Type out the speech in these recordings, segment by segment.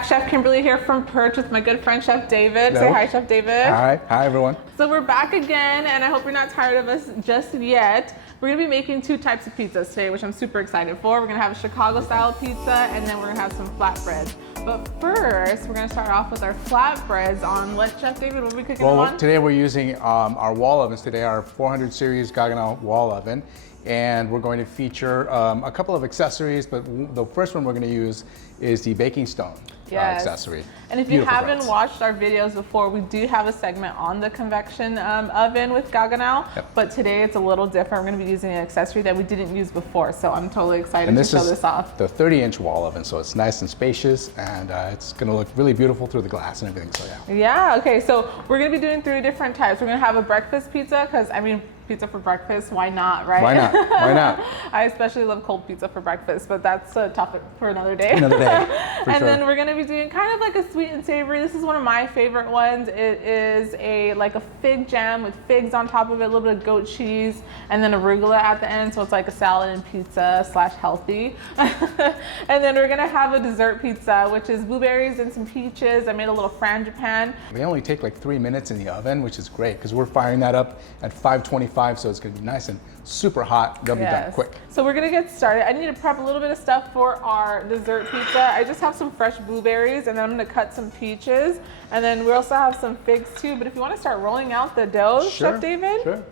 back. Chef Kimberly here from PIRCH with my good friend Chef David. Hello. Say hi, Chef David. Hi. Hi, everyone. So we're back again, and I hope you're not tired of us just yet. We're gonna be making two types of pizzas today, which I'm super excited for. We're gonna have a Chicago-style pizza, and then we're gonna have some flatbreads. But first, we're gonna start off with our flatbreads on what, Chef David, what are we cooking them on? Today we're using our wall ovens today, our 400 series Gaggenau wall oven. And we're going to feature a couple of accessories, but the first one we're going to use is the baking stone accessory. And if you haven't watched our videos before, we do have a segment on the convection oven with Gaggenau, but today it's a little different. We're going to be using an accessory that we didn't use before, so I'm totally excited to show this off. The 30-inch wall oven, so it's nice and spacious, and it's going to look really beautiful through the glass and everything, so yeah. Yeah, okay, so we're going to be doing 3 different types. We're going to have a breakfast pizza, because I mean, pizza for breakfast, why not, right? Why not? Why not? I especially love cold pizza for breakfast, but that's a topic for another day. Another day, for And sure. then we're gonna be doing kind of like a sweet and savory. This is one of my favorite ones. It is like a fig jam with figs on top of it, a little bit of goat cheese, and then arugula at the end, so it's like a salad and pizza / healthy. And then we're gonna have a dessert pizza, which is blueberries and some peaches. I made a little frangipane. They only take like 3 minutes in the oven, which is great, because we're firing that up at 525. So it's going to be nice and super hot. They'll be done quick. So we're going to get started. I need to prep a little bit of stuff for our dessert pizza. I just have some fresh blueberries, and then I'm going to cut some peaches. And then we also have some figs too. But if you want to start rolling out the dough, Sure, Chef David? Sure.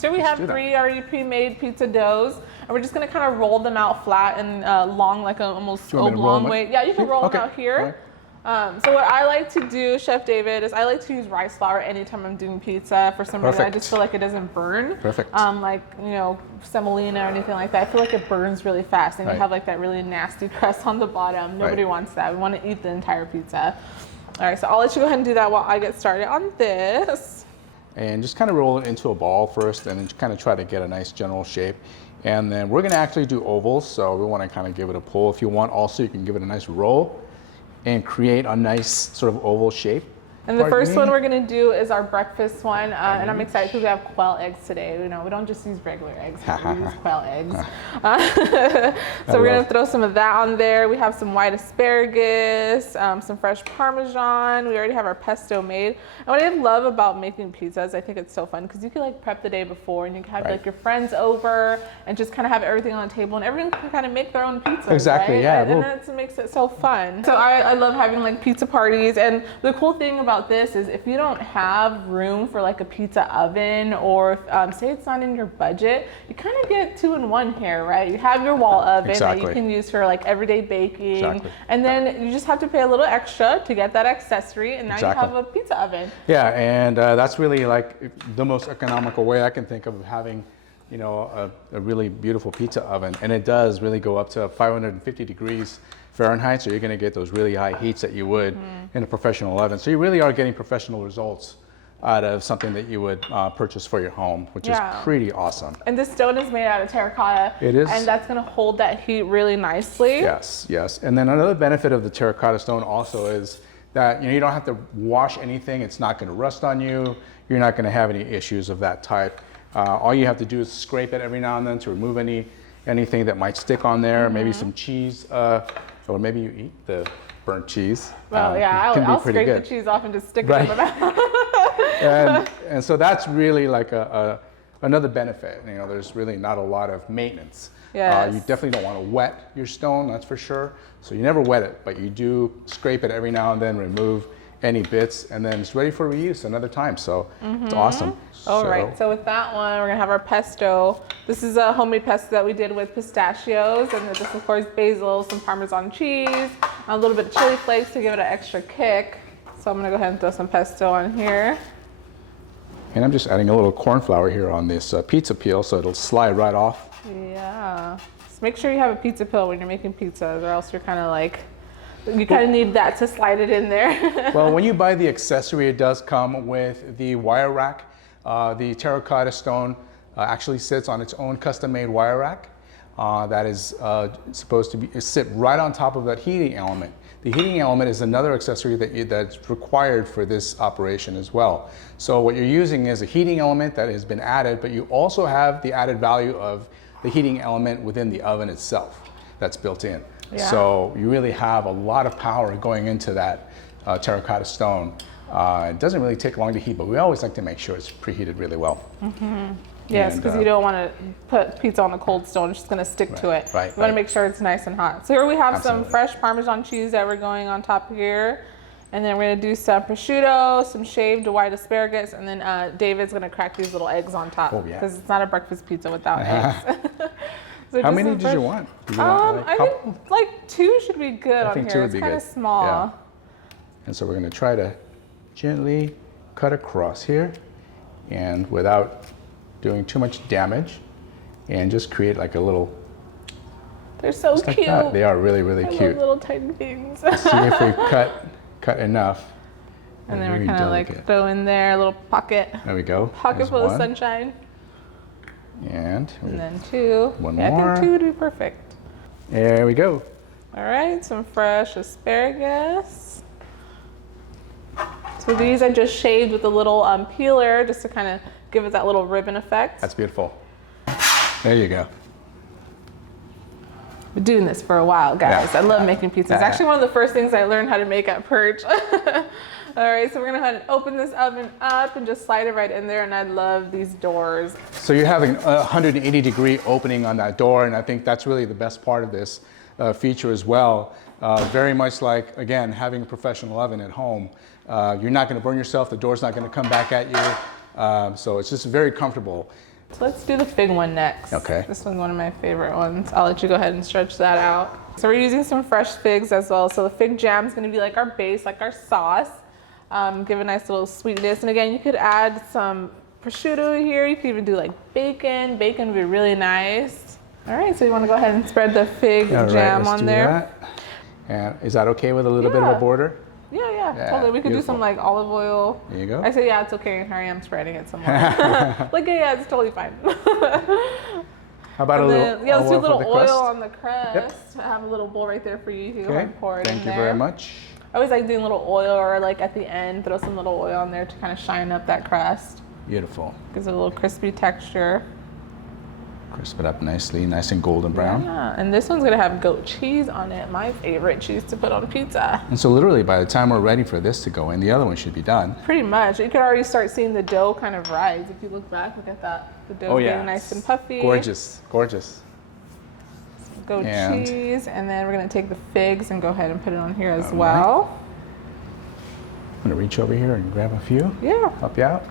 So we have 3 already pre-made pizza doughs, and we're just going to kind of roll them out flat and long, like a almost oblong way. Yeah, you can roll them out here. Right. So what I like to do, Chef David, is I like to use rice flour anytime I'm doing pizza. For some reason, I just feel like it doesn't burn. Perfect. Like, you know, semolina or anything like that. I feel like it burns really fast, and you have like that really nasty crust on the bottom. Nobody wants that. We want to eat the entire pizza. All right, so I'll let you go ahead and do that while I get started on this. And just kind of roll it into a ball first, and then kind of try to get a nice general shape. And then we're going to actually do ovals, so we want to kind of give it a pull. If you want, also, you can give it a nice roll and create a nice sort of oval shape. And the first one we're gonna do is our breakfast one, and I'm excited because we have quail eggs today. You know, we don't just use regular eggs, we use quail eggs. So we're gonna throw some of that on there. We have some white asparagus, some fresh Parmesan. We already have our pesto made. And what I love about making pizzas, I think it's so fun because you can like prep the day before, and you can have like your friends over and just kind of have everything on the table, and everyone can kind of make their own pizza. Exactly, yeah. And that makes it so fun. So I love having like pizza parties, and the cool thing about this is if you don't have room for like a pizza oven, or say it's not in your budget, you kind of get 2-in-1 here, right? You have your wall oven that you can use for like everyday baking, and then you just have to pay a little extra to get that accessory, and now you have a pizza oven. Yeah, and that's really like the most economical way I can think of having, you know, a really beautiful pizza oven, and it does really go up to 550 degrees Fahrenheit, so you're going to get those really high heats that you would in a professional oven. So you really are getting professional results out of something that you would purchase for your home, which is pretty awesome. And this stone is made out of terracotta. It is. And that's going to hold that heat really nicely. Yes, yes. And then another benefit of the terracotta stone also is that, you know, you don't have to wash anything. It's not going to rust on you. You're not going to have any issues of that type. All you have to do is scrape it every now and then to remove anything that might stick on there, maybe some cheese, or maybe you eat the burnt cheese. Well, yeah, I'll scrape the cheese off and just stick it in my mouth. and so that's really like another benefit. You know, there's really not a lot of maintenance. Yes. You definitely don't want to wet your stone, that's for sure. So you never wet it, but you do scrape it every now and then, remove any bits, and then it's ready for reuse another time. So it's awesome. All right, so with that one, we're gonna have our pesto. This is a homemade pesto that we did with pistachios, and this is, of course, basil, some Parmesan cheese, a little bit of chili flakes to give it an extra kick. So I'm gonna go ahead and throw some pesto on here. And I'm just adding a little corn flour here on this pizza peel, so it'll slide right off. Yeah, so make sure you have a pizza peel when you're making pizzas, or else you're kind of like, you kind of need that to slide it in there. Well, when you buy the accessory, it does come with the wire rack. The terracotta stone actually sits on its own custom-made wire rack that is supposed to sit right on top of that heating element. The heating element is another accessory that's required for this operation as well. So what you're using is a heating element that has been added, but you also have the added value of the heating element within the oven itself that's built in. Yeah. So you really have a lot of power going into that terracotta stone. It doesn't really take long to heat, but we always like to make sure it's preheated really well. Yes, because you don't want to put pizza on a cold stone. It's just going to stick to it. Right, You want to make sure it's nice and hot. So here we have some Absolutely. fresh Parmesan cheese that we're going on top here. And then we're going to do some prosciutto, some shaved white asparagus, and then David's going to crack these little eggs on top. Oh, yeah. Because it's not a breakfast pizza without eggs. So How just many some did you fresh- want? Did you want like a I couple? think like 2 should be good on think here. 2 would It's be kind of good. small. Yeah. And so we're going to try to gently cut across here and without doing too much damage, and just create like a little, They're so just like cute. that. They are really, really I cute. love little tiny things. See if we cut enough. And They're then we're very kind of delicate. like throw in there a little pocket There we go. full There's of one. sunshine. And And then 2. One I more. think 2 would be perfect. there we go. All right, some fresh asparagus. So these I just shaved with a little peeler just to kind of give it that little ribbon effect. That's beautiful. There you go. Been doing this for a while, guys. Yeah. I love making pizzas. It's actually one of the first things I learned how to make at PIRCH. All right, so we're gonna go ahead and open this oven up and just slide it right in there, and I love these doors. So you're having a 180-degree opening on that door, and I think that's really the best part of this feature as well. Very much like, again, having a professional oven at home. You're not gonna burn yourself, the door's not gonna come back at you. So it's just very comfortable. So let's do the fig one next. Okay. This one's one of my favorite ones. I'll let you go ahead and stretch that out. So we're using some fresh figs as well. So the fig jam is gonna be like our base, like our sauce. Give a nice little sweetness. And again, you could add some prosciutto here. You could even do like bacon. Bacon would be really nice. All right, so you wanna go ahead and spread the fig All right, jam let's on do there. that. And is that okay with a little bit of Yeah. a border? Yeah, Yeah, totally. We could do beautiful. some like olive oil. There you go. I say, yeah, it's okay, and here I am spreading it somewhere. Like, yeah, it's totally fine. How about a And little then, yeah, let's do a olive little for the oil crust? on the crust. I have a little bowl right there for you. You can go ahead Okay, and pour it in thank you there. very much. I always like doing a little oil, or like at the end, throw some little oil on there to kind of shine up that crust. Beautiful. Gives it a little crispy texture. Crisp it up nicely, nice and golden brown. Yeah, and this one's gonna have goat cheese on it. My favorite cheese to put on pizza. And so literally by the time we're ready for this to go in, the other one should be done. Pretty much. You could already start seeing the dough kind of rise. If you look back, look at that. The dough's getting nice and puffy. Gorgeous, gorgeous. Goat And- cheese, and then we're gonna take the figs and go ahead and put it on here as All well. I'm gonna reach over here and grab a few, Yeah, help you out.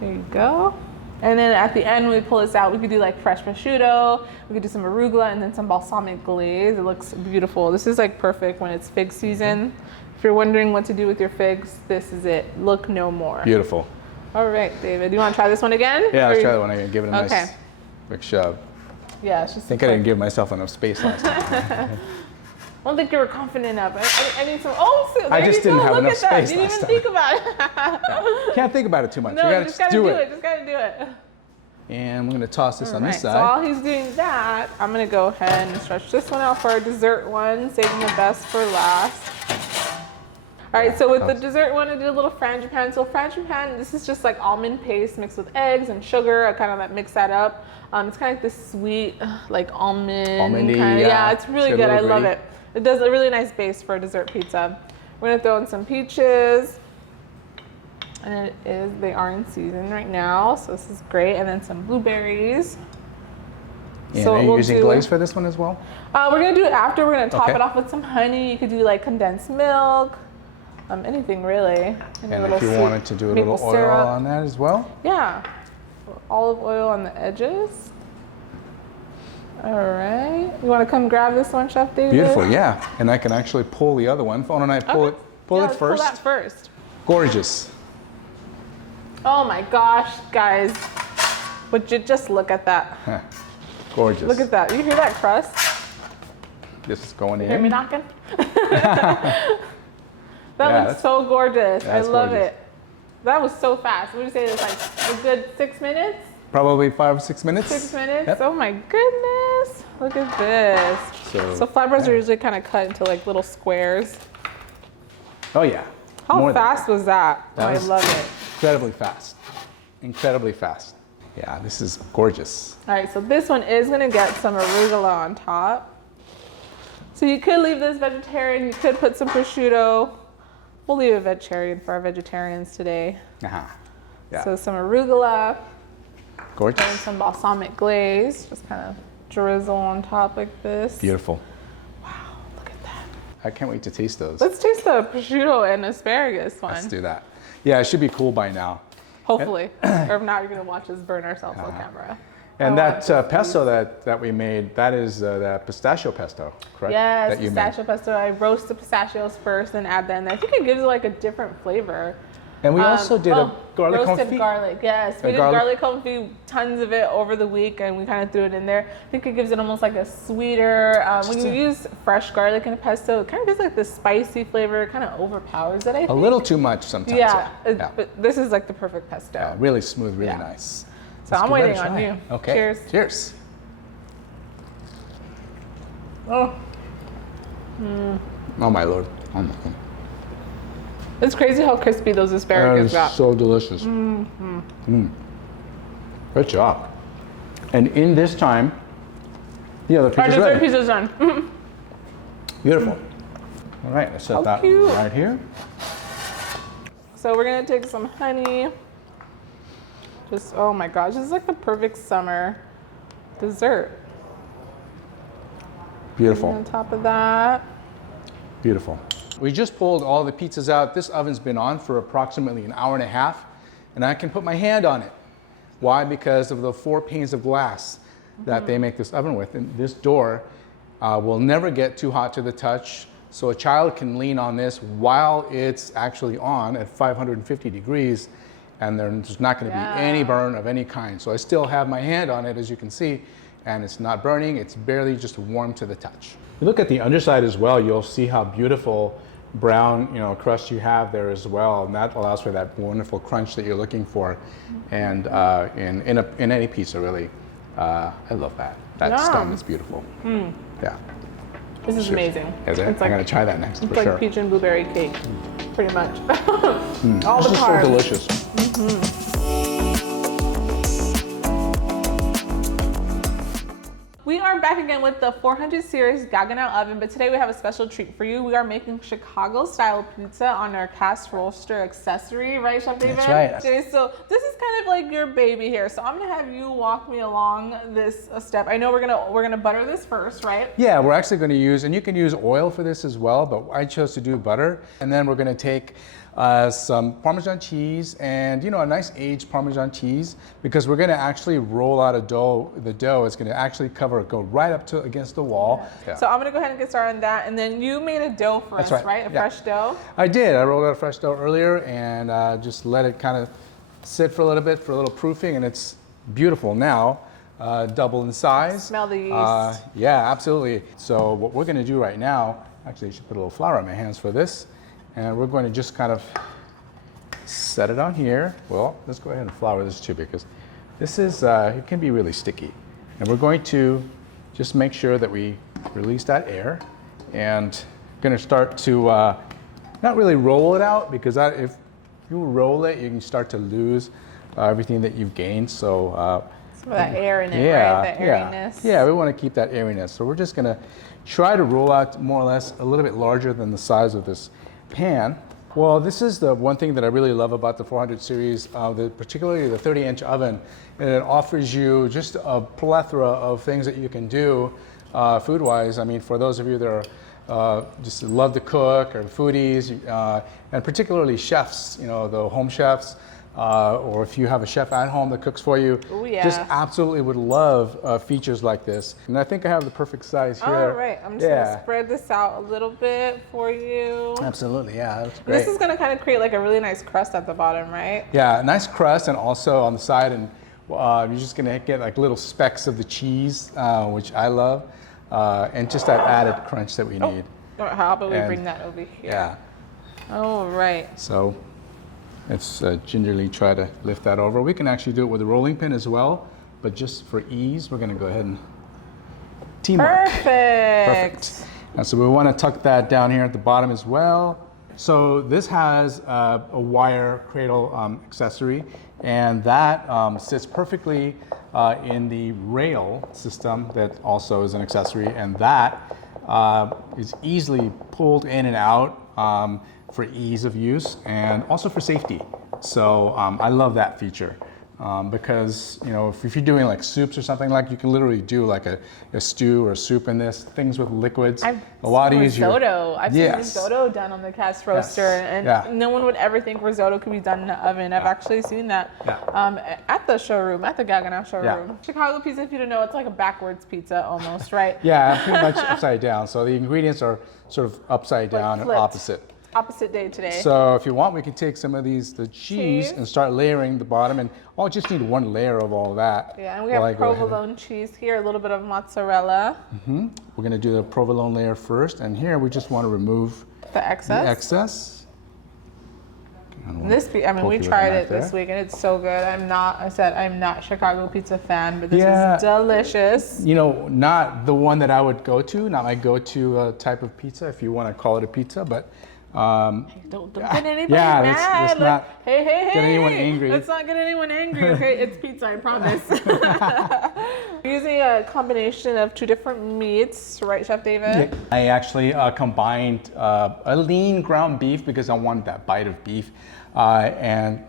there you go. And then at the end, when we pull this out, we could do like fresh prosciutto, we could do some arugula, and then some balsamic glaze. It looks beautiful. This is like perfect when it's fig season. If you're wondering what to do with your figs, this is it. Look no more. Beautiful. All right, David, you wanna try this one again? Yeah, Or let's you- try that one again. Give it a Okay. nice quick shove. Yeah, it's just. I think I didn't give myself enough space last time. I don't think you were confident enough. I need some. Oh, so I there just you didn't go. have Look enough at that. space You didn't last even think about it. Can't think about it too much. No, you you gotta just just gotta do do it. it. Just gotta do it. And we're gonna toss this on Right, this so side. while he's doing that, I'm gonna go ahead and stretch this one out for our dessert one, saving the best for last. All right, so with the dessert one, I did a little frangipane. So frangipane, this is just like almond paste mixed with eggs and sugar. I kind of mix that up. It's kind of like this sweet, like almond. Almondy, kinda, yeah. it's really It's got good. a I little love gritty. it. It does a really nice base for a dessert pizza. We're gonna throw in some peaches. And they are in season right now, so this is great. And then some blueberries. And So are you we'll using do- glaze for this one as well? We're gonna do it after. We're gonna top Okay. it off with some honey. You could do like condensed milk, anything really. And if you wanted to do a little oil syrup. on that as well. Yeah, olive oil on the edges. All right. You want to come grab this one, Chef David? Beautiful, yeah. And I can actually pull the other one. Why don't I pull Okay. pull Yeah, it let's first? Pull that first. Gorgeous. Oh my gosh, guys! Would you just look at that? Huh. Gorgeous. Look at that. You hear that crust? This is going in. Hear me knocking? That Yeah, looks that's- so gorgeous. I that's love gorgeous. it. That was so fast. What would you say? It's like a good 6 minutes? Probably 5 or 6 minutes. 6 minutes? Yep. Oh my goodness. Look at this. So flatbreads are usually kind of cut into like little squares. Oh yeah. How More than fast was that? That I was- love it. Incredibly fast. Incredibly fast. Yeah, this is gorgeous. All right, so this one is gonna get some arugula on top. So you could leave this vegetarian. You could put some prosciutto. We'll leave it vegetarian for our vegetarians today. Yeah. So some arugula. Gorgeous. And some balsamic glaze. Just kind of drizzle on top like this. Beautiful. Wow, look at that. I can't wait to taste those. Let's taste the prosciutto and asparagus one. Let's do that. Yeah, it should be cool by now. Hopefully. Or if not, you're going to watch us burn ourselves on camera. And that pesto that we made, that is the pistachio pesto, correct? Yes, that you pistachio pesto. I roast the pistachios first and add that in there. I think it gives it like a different flavor. And we also did a garlic roasted confit. garlic, yes. We did garlic confit, tons of it over the week, and we kind of threw it in there. I think it gives it almost like a sweeter, when you use fresh garlic in a pesto, it kind of gives like the spicy flavor, it kind of overpowers it, I think. A little too much sometimes. Yeah, but this is like the perfect pesto. Yeah, really smooth, really nice. So I'm waiting on you. Okay. Cheers. Cheers. Oh. Oh my Lord. Oh my God. It's crazy how crispy those asparagus got. So delicious. Good job. And in this time, the other pizza's Our dessert ready. pizza's done. Beautiful. All right, let's set that cute. right here. So we're gonna take some honey. Just, oh my gosh, this is like the perfect summer dessert. Beautiful. And on top of that, Beautiful. We just pulled all the pizzas out. This oven's been on for approximately an hour and a half, and I can put my hand on it. Why? Because of the 4 panes of glass that they make this oven with. And this door will never get too hot to the touch, so a child can lean on this while it's actually on at 550 degrees, and there's not going to be any burn of any kind. So I still have my hand on it, as you can see, and it's not burning. It's barely just warm to the touch. You look at the underside as well, you'll see how beautiful brown, crust you have there as well, and that allows for that wonderful crunch that you're looking for. And in any pizza, really, I love that. That stone is beautiful. Yeah. this is amazing. Is it? It's like, I'm gonna try that next it's for like sure. peach and blueberry cake, pretty much. All This the is so carbs. delicious. We are back again with the 400 series Gaggenau oven, but today we have a special treat for you. We are making Chicago style pizza on our cast roaster accessory, right, Chef David? That's right. Okay, so this is kind of like your baby here. So I'm gonna have you walk me along this step. I know we're gonna butter this first, right? Yeah, we're actually going to use, and you can use oil for this as well, but I chose to do butter. And then we're going to take some Parmesan cheese and, a nice aged Parmesan cheese, because we're going to actually roll out a dough. The dough is going to actually go right up to against the wall. Yeah. So I'm gonna go ahead and get started on that. And then you made a dough for us, right? A fresh dough? I did. I rolled out a fresh dough earlier and just let it kind of sit for a little bit for a little proofing, and it's beautiful now. Double in size. Smell the yeast. Yeah, absolutely. So what we're going to do right now, actually I should put a little flour on my hands for this, and we're going to just kind of set it on here. Well, let's go ahead and flour this too, because this is, it can be really sticky. And we're going to just make sure that we release that air, and going to start to not really roll it out, because if you roll it, you can start to lose everything that you've gained. So Some of that air in it, right? That airiness. Yeah, we want to keep that airiness. So we're just going to try to roll out more or less a little bit larger than the size of this pan. Well, this is the one thing that I really love about the 400 series, particularly the 30-inch oven. And it offers you just a plethora of things that you can do food-wise. I mean, for those of you that are just love to cook, or foodies, and particularly chefs, the home chefs, or if you have a chef at home that cooks for you, just absolutely would love features like this. And I think I have the perfect size here. All right, I'm just gonna spread this out a little bit for you. Absolutely, yeah, that's great. This is gonna kind of create like a really nice crust at the bottom, right? Yeah, a nice crust, and also on the side, and you're just gonna get like little specks of the cheese, which I love, and just that added crunch that we need. How about we bring that over here? Yeah. All right. So let's gingerly try to lift that over. We can actually do it with a rolling pin as well, but just for ease, we're gonna go ahead and teamwork. Perfect. And so we want to tuck that down here at the bottom as well. So this has a wire cradle accessory, and that sits perfectly in the rail system that also is an accessory, and that is easily pulled in and out for ease of use and also for safety. So I love that feature. Because if you're doing like soups or something, like you can literally do like a stew or a soup in this, things with liquids, a lot easier. Risotto. I've seen risotto done on the cast roaster, and no one would ever think risotto could be done in the oven. I've actually seen that at the showroom, at the Gaggenau showroom. Chicago pizza, if you don't know, it's like a backwards pizza almost, right? Yeah, pretty much upside down. So the ingredients are sort of upside down and opposite. Opposite day today. So if you want, we can take some of the cheese and start layering the bottom, and I just need one layer of all that. Yeah, and we have provolone cheese here, a little bit of mozzarella. We're gonna do the provolone layer first, and here we just want to remove the excess. We tried it this week, and it's so good. I'm not Chicago pizza fan, but this is delicious. Not the one that I would go to, not my go-to type of pizza, if you want to call it a pizza, but don't get anybody mad. Let's not get anyone angry. Let's not get anyone angry, okay? It's pizza, I promise. Using a combination of 2 different meats, right, Chef David? I actually combined a lean ground beef because I wanted that bite of beef, and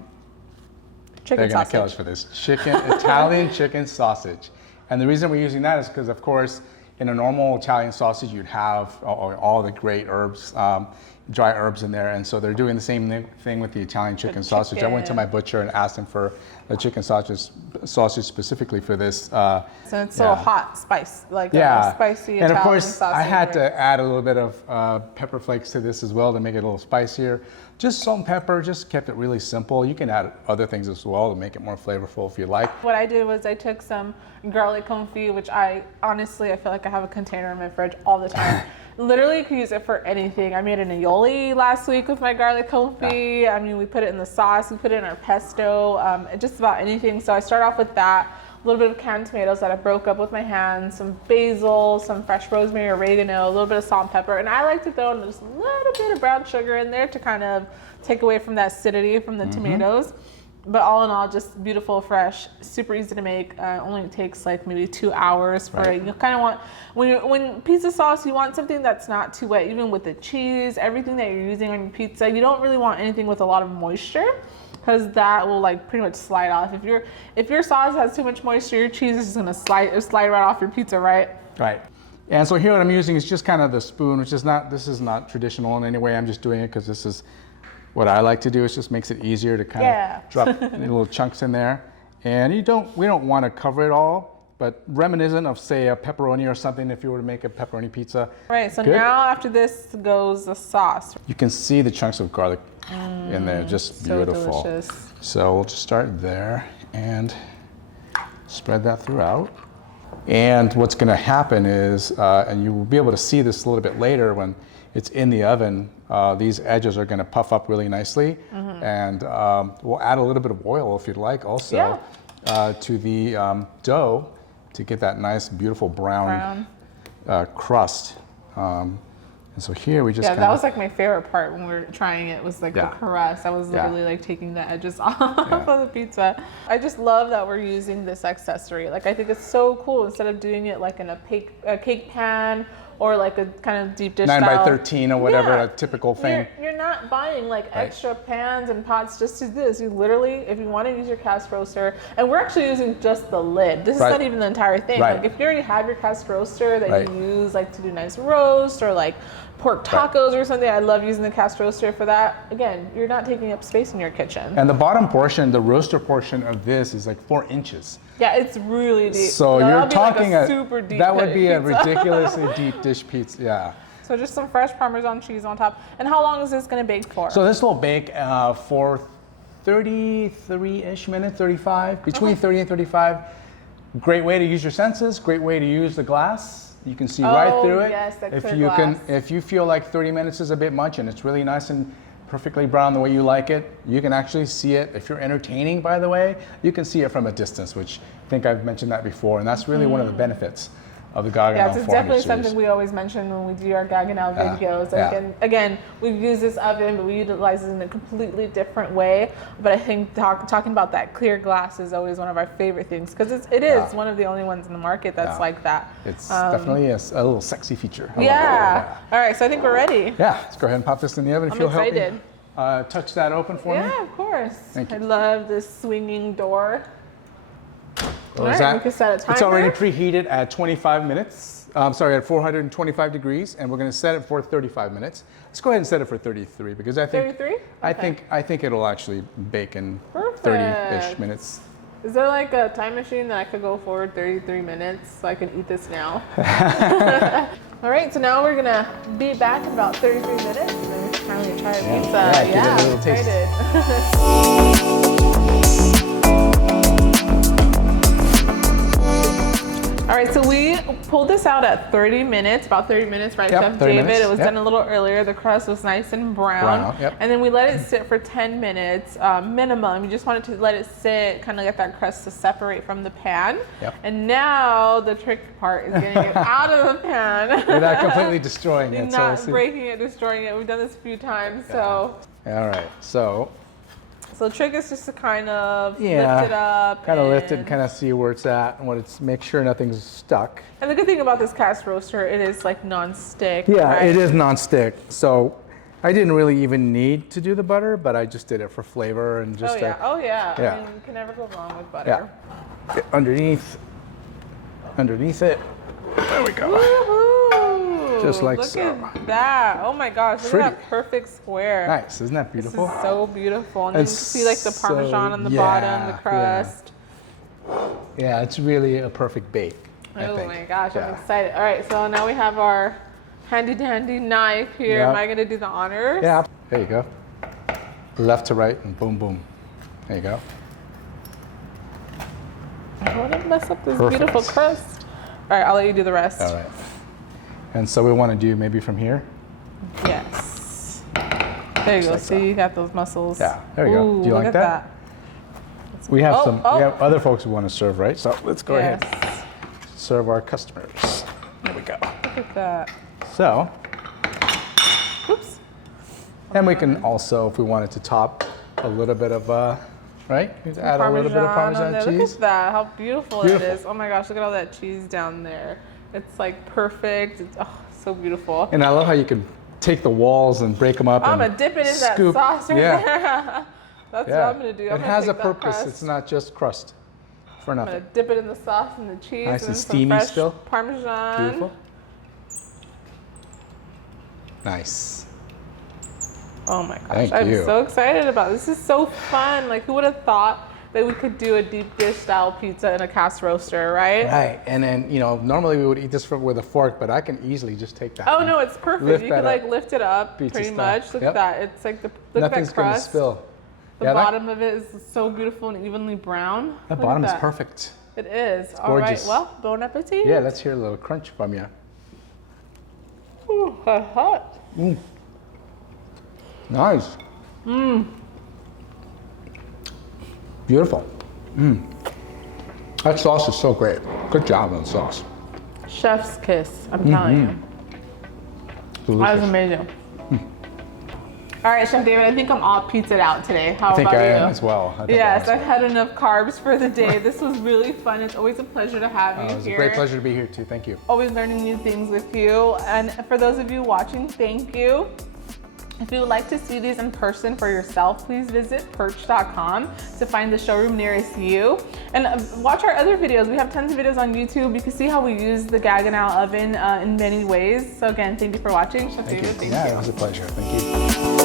chicken they're sausage. Gonna kill us for this. Italian chicken sausage. And the reason we're using that is because, of course, in a normal Italian sausage, you'd have all the great herbs, dry herbs in there, and so they're doing the same thing with the Italian chicken sausage. I went to my butcher and asked him for a chicken sausage specifically for this. So it's so hot, spice, like a spicy Italian and of course, sausage. I had to add a little bit of pepper flakes to this as well to make it a little spicier. Just salt and pepper, just kept it really simple. You can add other things as well to make it more flavorful if you like. What I did was I took some garlic confit, which I feel like I have a container in my fridge all the time. Literally could use it for anything. I made an aioli last week with my garlic confit. I mean, we put it in the sauce, we put it in our pesto, just about anything. So I start off with that. A little bit of canned tomatoes that I broke up with my hands, some basil, some fresh rosemary, oregano, a little bit of salt and pepper. And I like to throw in just a little bit of brown sugar in there to kind of take away from that acidity from the tomatoes. But all in all, just beautiful, fresh, super easy to make. Only takes like maybe 2 hours for it. You kind of want, when pizza sauce, you want something that's not too wet. Even with the cheese, everything that you're using on your pizza, you don't really want anything with a lot of moisture, because that will like pretty much slide off. If your sauce has too much moisture, your cheese is just gonna slide right off your pizza, right? Right. And so here what I'm using is just kind of the spoon, which is this is not traditional in any way. I'm just doing it because this is what I like to do. It just makes it easier to kind of drop little chunks in there. And we don't want to cover it all, but reminiscent of, say, a pepperoni or something, if you were to make a pepperoni pizza. Right, so now after this goes the sauce. You can see the chunks of garlic in there, just beautiful. Delicious. So we'll just start there and spread that throughout. And what's going to happen is, and you will be able to see this a little bit later when it's in the oven, these edges are going to puff up really nicely. And we'll add a little bit of oil if you'd like also to the dough to get that nice, beautiful brown. Crust. And so here we just that was like my favorite part when we were trying it, was like the crust. I was literally like taking the edges off of the pizza. I just love that we're using this accessory. Like, I think it's so cool. Instead of doing it like in a cake pan or like a kind of deep dish 9 style. by 13 or whatever, a typical thing. You're not buying like extra pans and pots just to do this. You literally, if you want to use your cast roaster, and we're actually using just the lid. This is not even the entire thing. Like, if you already have your cast roaster that you use like to do nice roast or like pork tacos or something, I love using the cast roaster for that. Again, you're not taking up space in your kitchen. And the bottom portion, the roaster portion of this is like 4 inches. Yeah, it's really deep. So you're talking like a super deep that would be pizza. a ridiculously deep dish pizza. Yeah. So just some fresh Parmesan cheese on top. And how long is this going to bake for? So this will bake for 33-ish minutes, 35, between 30 and 35. Great way to use your senses. Great way to use the glass. You can see right through it. Yes, that if clear you glass. if you feel like 30 minutes is a bit much and it's really nice and perfectly brown the way you like it, you can actually see it. If you're entertaining, by the way, you can see it from a distance, which I think I've mentioned that before, and that's really one of the benefits of the Gaggenau Yeah, it's definitely 400 series. something we always mention when we do our Gaggenau videos. yeah. Again, we use this oven, but we utilize it in a completely different way. But I think talking about that clear glass is always one of our favorite things because it is one of the only ones in the market that's like that. It's definitely a little sexy feature. Yeah. All right, so I think we're ready. Yeah, let's go ahead and pop this in the oven. I'm excited. Touch that open for me. Yeah, of course. Thank you. I love this swinging door. All right, we can set a timer. It's already preheated at 25 minutes. At 425 degrees, and we're going to set it for 35 minutes. Let's go ahead and set it for 33 because I think 33? I think it'll actually bake in 30-ish minutes. Is there like a time machine that I could go forward 33 minutes so I can eat this now? All right, so now we're gonna be back in about 33 minutes and then it's time to try a pizza. Yeah, give it a little taste. Excited. All right, so we pulled this out at 30 minutes, about 30 minutes, right, Yep, Chef 30 David? minutes, It was yep. done a little earlier. The crust was nice and brown. Yep. And then we let it sit for 10 minutes minimum. You just wanted to let it sit, kind of get that crust to separate from the pan. Yep. And now the trick part is getting it out of the pan. Without completely destroying it. Not breaking it, destroying it. We've done this a few times, so. All right, so The trick is just to kind of yeah, lift it up. kind of lift it and kind of see where it's at and what it's, make sure nothing's stuck. And the good thing about this cast roaster, it is like non-stick. Yeah, right? it is non-stick. So I didn't really even need to do the butter, but I just did it for flavor and just Oh yeah. yeah. I mean, you can never go wrong with butter. Get underneath it. There we go. Woohoo! Just like Look so. at that. Oh my gosh, look Pretty. at that perfect square. Nice, isn't that This beautiful? is so beautiful. And then you can It's see like the Parmesan so- on the yeah, bottom, the yeah. crust. Yeah, it's really a perfect bake. I Oh think. my gosh, I'm Yeah. excited. All right, so now we have our handy dandy knife here. Yep. Am I gonna do the honors? Yeah, there you go. Left to right and boom, boom. There you go. I don't want to mess up this Perfect. beautiful crust. All right, I'll let you do the rest. All right. And so we want to do maybe from here. Yes. There you go. like See, you got those muscles. Yeah, there you go. Ooh, Do you look like at that? We have Oh, oh. we have other folks who want to serve, right? So let's go Yes. ahead. Serve our customers. There we go. Look at that. So, Oops. and we can also, if we wanted to top a little bit of, right? We can add a little bit of on Parmesan there. cheese. Look at that. How beautiful, Beautiful. it is. Oh my gosh, look at all that cheese down there. It's like perfect. It's so beautiful. And I love how you can take the walls and break them up. I'm and gonna dip it in scoop. that sauce right Yeah. there. That's Yeah. what I'm gonna do. I'm It gonna has a take that purpose. crust. It's not just crust for I'm nothing. gonna dip it in the sauce and the cheese. Nice and some steamy fresh still. Parmesan. Beautiful. Nice. Oh my gosh, Thank I'm you. so excited about this. This is so fun. Like, who would have thought that we could do a deep dish style pizza in a cast roaster, right? Right, and then, you know, normally we would eat this with a fork, but I can easily just take that. Oh no, it's perfect. Lift You that could like up. lift it up Pizza pretty style. much. Look Yep. at that. It's like look Nothing's at that gonna crust. spill. The Yeah, bottom of it is so beautiful and evenly brown. That Look at bottom is that. perfect. It is. All right. gorgeous. Well, bon appetit. Yeah, let's hear a little crunch from you. Ooh, hot. Nice. Beautiful. That sauce is so great. Good job on the sauce. Chef's kiss. I'm telling you. That was Delicious. amazing. All right, Chef David, I think I'm all pizzaed out today. How I think about I you? am as well. I think I Yes, am I've had enough carbs for the day. This was really fun. It's always a pleasure to have you It was a here. great pleasure to be here too. Thank you. Always learning new things with you. And for those of you watching, thank you. If you would like to see these in person for yourself, please visit PIRCH.com to find the showroom nearest you. And watch our other videos. We have tons of videos on YouTube. You can see how we use the Gaggenau oven in many ways. So again, thank you for watching. Chef David, thank Yeah, you. it was a pleasure. Thank you.